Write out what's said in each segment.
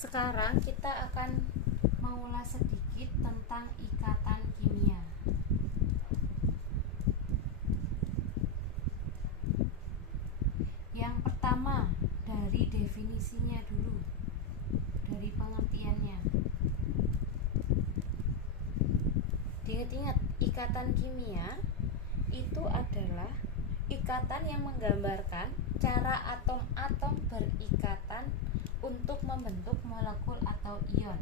Sekarang kita akan mengulas sedikit tentang ikatan kimia. Yang pertama, dari definisinya dulu, dari pengertiannya. Diingat-ingat, ikatan kimia itu adalah ikatan yang menggambarkan cara atom-atom berikatan untuk membentuk molekul atau ion.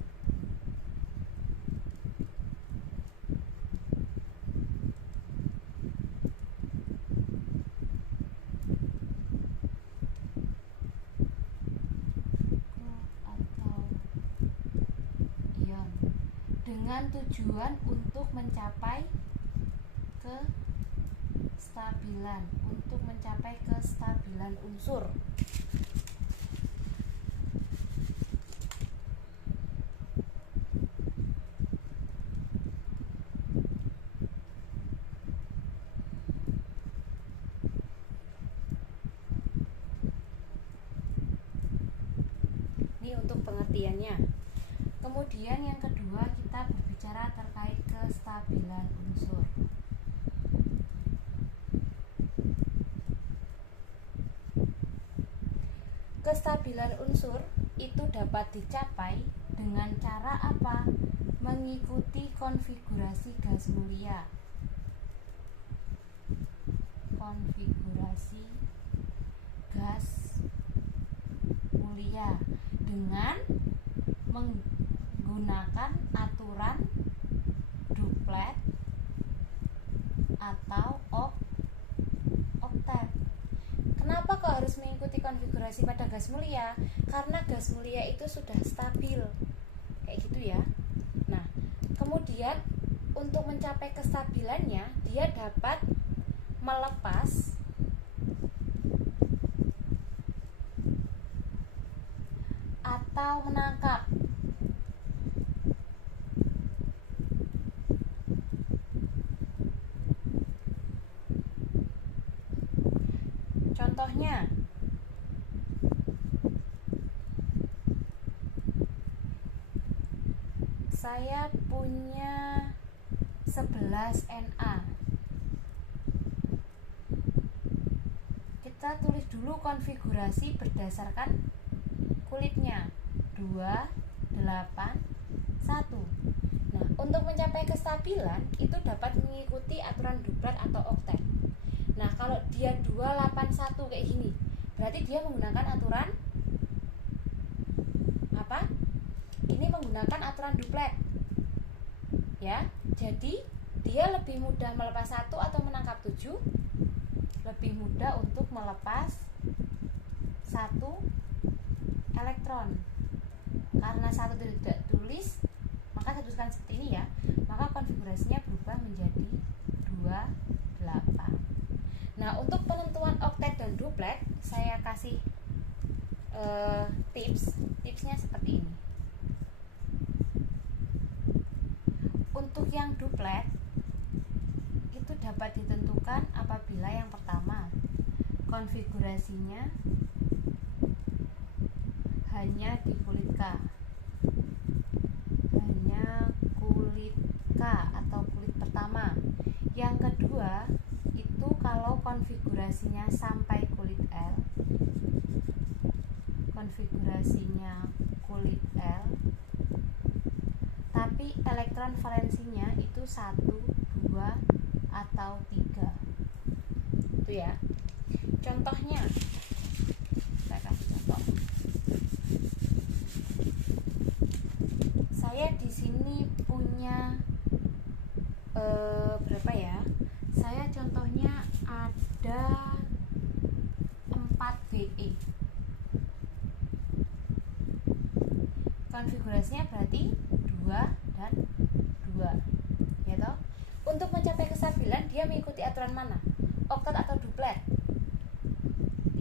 Dengan tujuan untuk mencapai kestabilan unsur. Ini untuk pengertiannya. Kemudian yang kedua, kita berbicara terkait kestabilan unsur. Kestabilan unsur itu dapat dicapai dengan cara apa? Mengikuti konfigurasi gas mulia. Konfigurasi gas mulia dengan menggunakan aturan duplet atau oktet. Kenapa kok harus mengikuti konfigurasi pada gas mulia? Karena gas mulia itu sudah stabil, kayak gitu ya. Nah, kemudian untuk mencapai kestabilannya, dia dapat melepas atau menangkap contohnya, saya punya 11 Na. Kita tulis dulu konfigurasi berdasarkan kulitnya 2, 8, 1. Nah, untuk mencapai kestabilan itu dapat mengikuti aturan duplet atau oktet. Nah, kalau dia 281 kayak gini, berarti dia menggunakan aturan apa? Ini menggunakan aturan duplet. Ya, jadi dia lebih mudah melepas 1 atau menangkap 7. Lebih mudah untuk melepas 1 elektron. Karena 1 tidak tulis, maka saya tuliskan seperti ini ya. Maka konfigurasinya berubah menjadi 28. Nah, untuk penentuan oktet dan duplet, saya kasih tipsnya seperti ini. Untuk yang duplet itu dapat ditentukan apabila yang pertama, konfigurasinya hanya di kulit K. Hanya kulit K atau kulit pertama. Yang kedua, itu kalau konfigurasinya sampai kulit L. Konfigurasinya kulit L, tapi elektron valensinya itu 1, 2, atau 3. Itu ya. Contohnya, saya kasih contoh. Saya di sini punya berapa ya? Saya contohnya ada 4 Be. Konfigurasinya berarti 2 dan 2. Ya toh? Untuk mencapai kestabilan dia mengikuti aturan mana? Oktet atau duplet?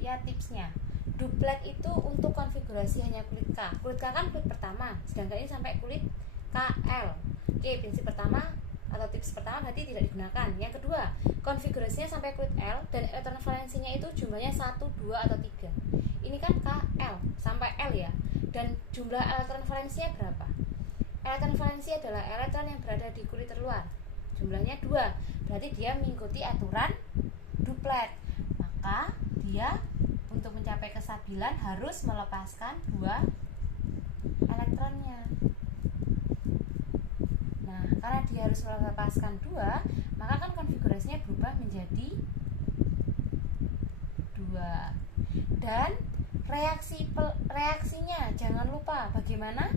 Ya, tipsnya. Duplet itu untuk konfigurasi hanya kulit K. Kulit K kan kulit pertama, sedangkan ini sampai kulit KL. Oke, prinsip pertama atau tips pertama berarti tidak digunakan. Yang kedua, konfigurasinya sampai kulit L dan elektron valensinya itu jumlahnya 1, 2, atau 3. Ini kan KL sampai L ya. Dan jumlah elektron valensinya berapa? Elektron valensi adalah elektron yang berada di kulit terluar. Jumlahnya 2. Berarti dia mengikuti aturan duplet. Maka dia untuk mencapai kestabilan harus melepaskan 2 elektronnya. Nah, karena dia harus melepaskan 2, maka kan konfigurasinya berubah menjadi 2. Dan reaksinya jangan lupa bagaimana?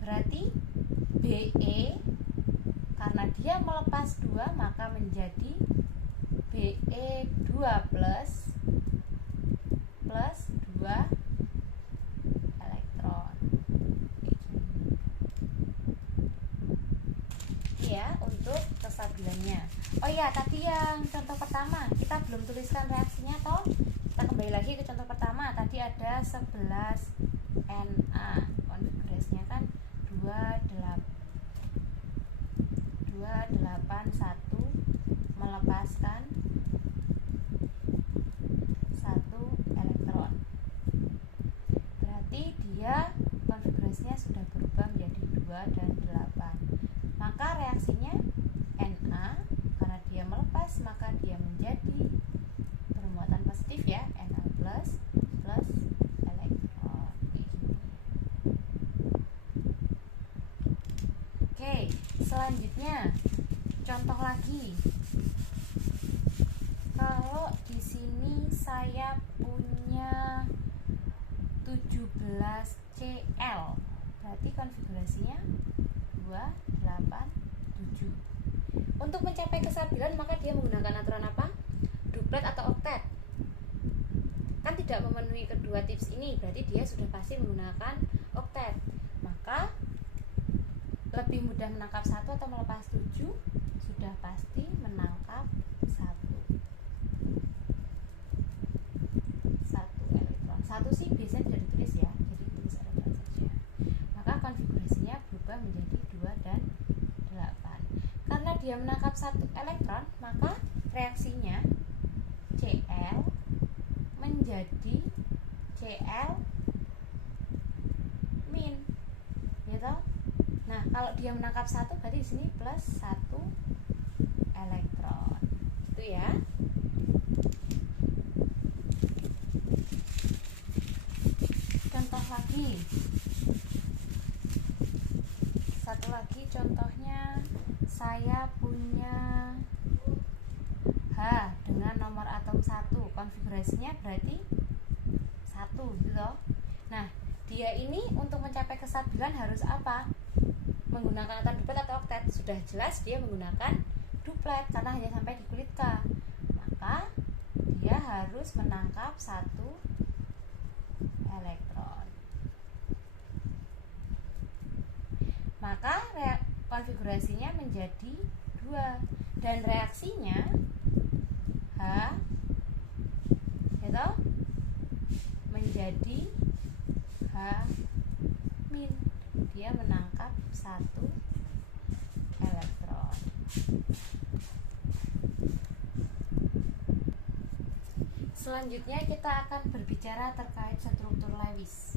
Berarti Be karena dia melepas 2 maka menjadi Be2 plus 2 elektron. Ini ya untuk kestabilannya. Oh iya, tadi yang contoh pertama kita belum tuliskan reaksinya toh. Kita kembali lagi ke contoh pertama. Tadi ada 11 Na. Konfigurasinya kan 281 melepaskan 1 elektron. Berarti dia konfigurasinya sudah berubah menjadi 2 dan 8. Maka reaksinya Na, karena dia melepas maka dia menjadi bermuatan positif ya, Na plus elektron. Oke, selanjutnya contoh lagi. Kalau di sini saya punya 17 Cl, berarti konfigurasinya 287. Untuk mencapai kestabilan maka dia menggunakan aturan apa? Duplet atau oktet. Kan tidak memenuhi kedua tips ini, berarti dia sudah pasti menggunakan oktet. Maka lebih mudah menangkap 1 atau melepas 7? Sudah pasti menangkap 1 elektron. 1 sih biasanya tidak ditulis ya, jadi tulis elektron saja. Maka konfigurasinya berubah menjadi 2 dan 8. Karena dia menangkap 1 elektron, maka reaksinya Cl menjadi Cl min, gitu. Nah, kalau dia menangkap 1 berarti di sini plus 1 elektron. Itu ya. Contoh lagi. Satu lagi contohnya, saya punya H dengan nomor atom 1. Konfigurasinya berarti 1 gitu. Nah, dia ini untuk mencapai kestabilan harus apa? Menggunakan aturan duplet atau oktet. Sudah jelas dia menggunakan duplet karena hanya sampai di kulit K. Maka dia harus menangkap 1 elektron. Maka konfigurasinya menjadi 2 dan reaksinya H gitu menjadi H min. Dia menangkap 1 elektron. Selanjutnya kita akan berbicara terkait struktur Lewis.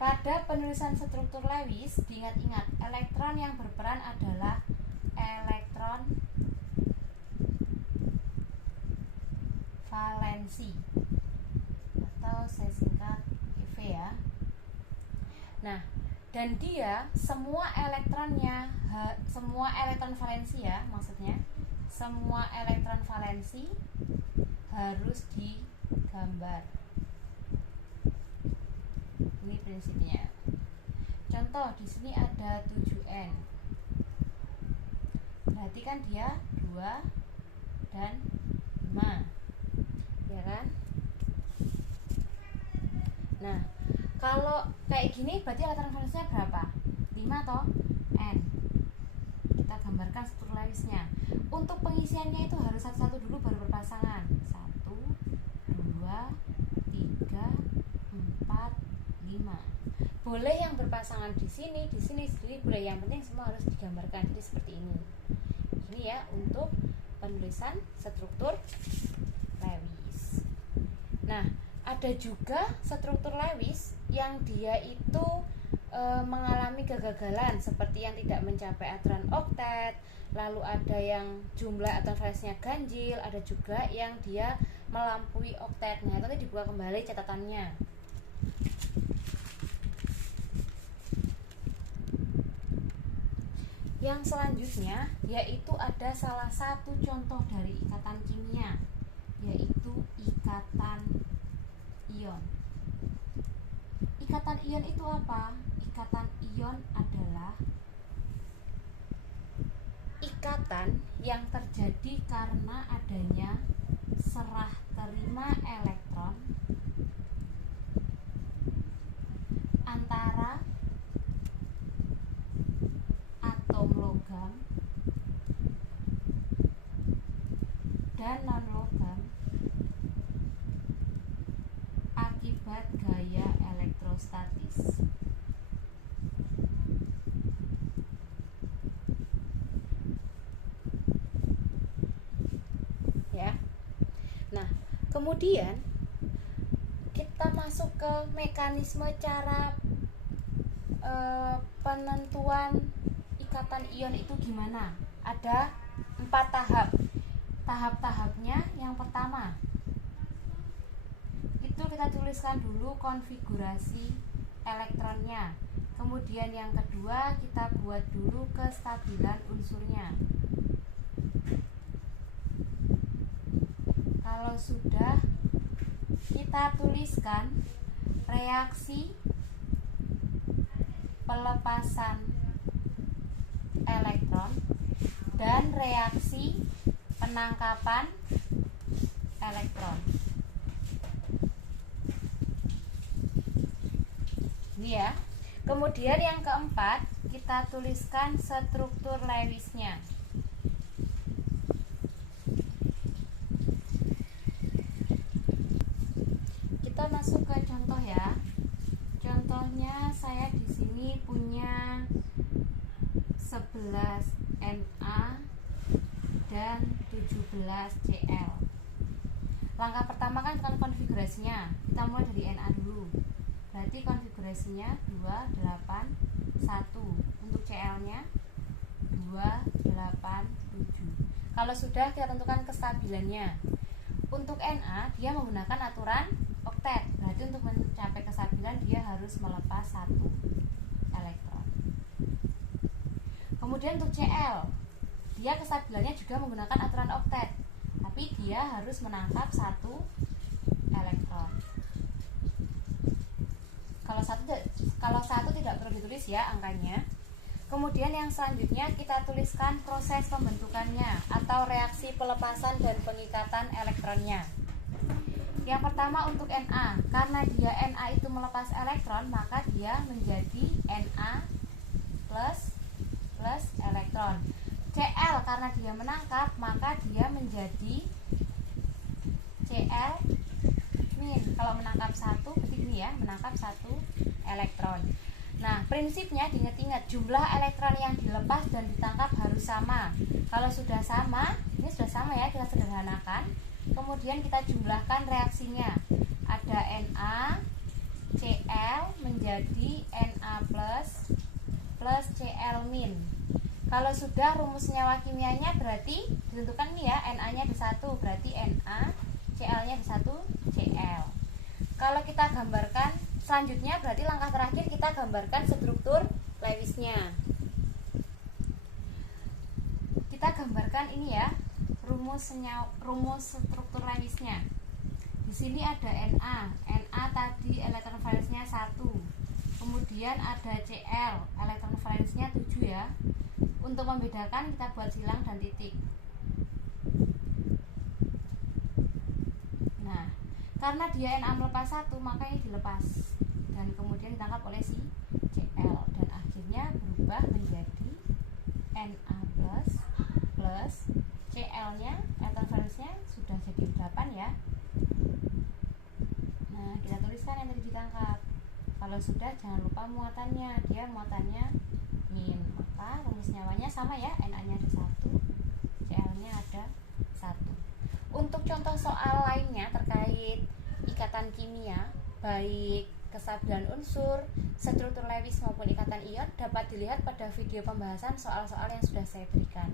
Pada penulisan struktur Lewis, diingat-ingat elektron yang berperan adalah elektron valensi atau saya singkat EV ya. Nah, dan dia semua elektronnya, semua elektron valensi ya, maksudnya semua elektron valensi harus digambar. Ini prinsipnya. Contoh di sini ada 7N. Berarti kan dia 2 dan 5. Ya kan? Nah, kalau kayak gini berarti elektron valensinya berapa? 5 toh? N. Kita gambarkan struktur Lewisnya. Untuk pengisiannya itu harus satu-satu dulu baru berpasangan. 1, 2, 3, 4, 5. Boleh yang berpasangan di sini sendiri boleh, yang penting semua harus digambarkan. Jadi seperti ini. Ini ya untuk penulisan struktur Lewis. Nah, ada juga struktur Lewis yang dia itu mengalami kegagalan seperti yang tidak mencapai aturan oktet, lalu ada yang jumlah aturan valensnya ganjil, ada juga yang dia melampaui oktet. Nah, itu dibuka kembali catatannya. Yang selanjutnya yaitu ada salah satu contoh dari ikatan kimia, yaitu ikatan ion. Ikatan ion itu apa? Ikatan ion adalah ikatan yang terjadi karena adanya serah terima elektron antara atom logam dan non-logam akibat gaya elektrostatis. Ya. Nah, kemudian kita masuk ke mekanisme cara penentuan ikatan ion itu gimana. Ada 4 tahap. Tahap-tahapnya yang pertama itu kita tuliskan dulu konfigurasi elektronnya. Kemudian yang kedua kita buat dulu kestabilan unsurnya. Kalau sudah kita tuliskan reaksi pelepasan elektron dan reaksi penangkapan elektron. Ini ya. Kemudian yang keempat kita tuliskan struktur Lewisnya. Kita masuk ke contoh ya. Contohnya saya di sini punya 11 Na dan 17 Cl. Langkah pertama kan tekan konfigurasinya. Kita mulai dari Na dulu. Berarti konfigurasinya 281. Untuk Cl-nya 287. Kalau sudah kita tentukan kestabilannya. Untuk Na dia menggunakan aturan oktet. Berarti untuk mencapai kestabilan dia harus melepas 1 elektron. Kemudian untuk Cl, dia kestabilannya juga menggunakan aturan oktet, tapi dia harus menangkap 1 elektron. Kalau satu tidak perlu ditulis ya angkanya. Kemudian yang selanjutnya kita tuliskan proses pembentukannya atau reaksi pelepasan dan pengikatan elektronnya. Yang pertama untuk Na, karena dia Na itu melepas elektron, maka dia menjadi Na plus elektron. Cl karena dia menangkap, maka dia menjadi Cl min. Kalau menangkap 1, berarti ini ya, menangkap 1 elektron. Nah, prinsipnya diingat-ingat, jumlah elektron yang dilepas dan ditangkap harus sama. Kalau sudah sama, ini sudah sama ya, kita sederhanakan. Kemudian kita jumlahkan reaksinya. Ada Na, Cl menjadi Na plus Cl min. Kalau sudah rumus senyawa kimianya berarti ditentukan nih ya, Na-nya ada 1, berarti Na, Cl-nya ada 1, Cl. Kalau kita gambarkan selanjutnya, berarti langkah terakhir kita gambarkan struktur Lewisnya. Kita gambarkan ini ya, rumus struktur Lewisnya. Di sini ada Na tadi elektron valensnya 1. Kemudian ada Cl, elektron valensnya 7 ya. Untuk membedakan kita buat silang dan titik. Nah, karena dia Na melepas 1, maka ini dilepas dan kemudian ditangkap oleh si Cl dan akhirnya berubah menjadi Na plus Cl-nya, elektron valensnya sudah jadi 8 ya. Nah, kita tuliskan yang tadi ditangkap. Kalau sudah jangan lupa muatannya, dia muatannya min, maka rumus senyawanya sama ya, Na-nya ada 1, Cl-nya ada 1. Untuk contoh soal lainnya terkait ikatan kimia, baik kestabilan unsur, struktur Lewis maupun ikatan ion dapat dilihat pada video pembahasan soal-soal yang sudah saya berikan.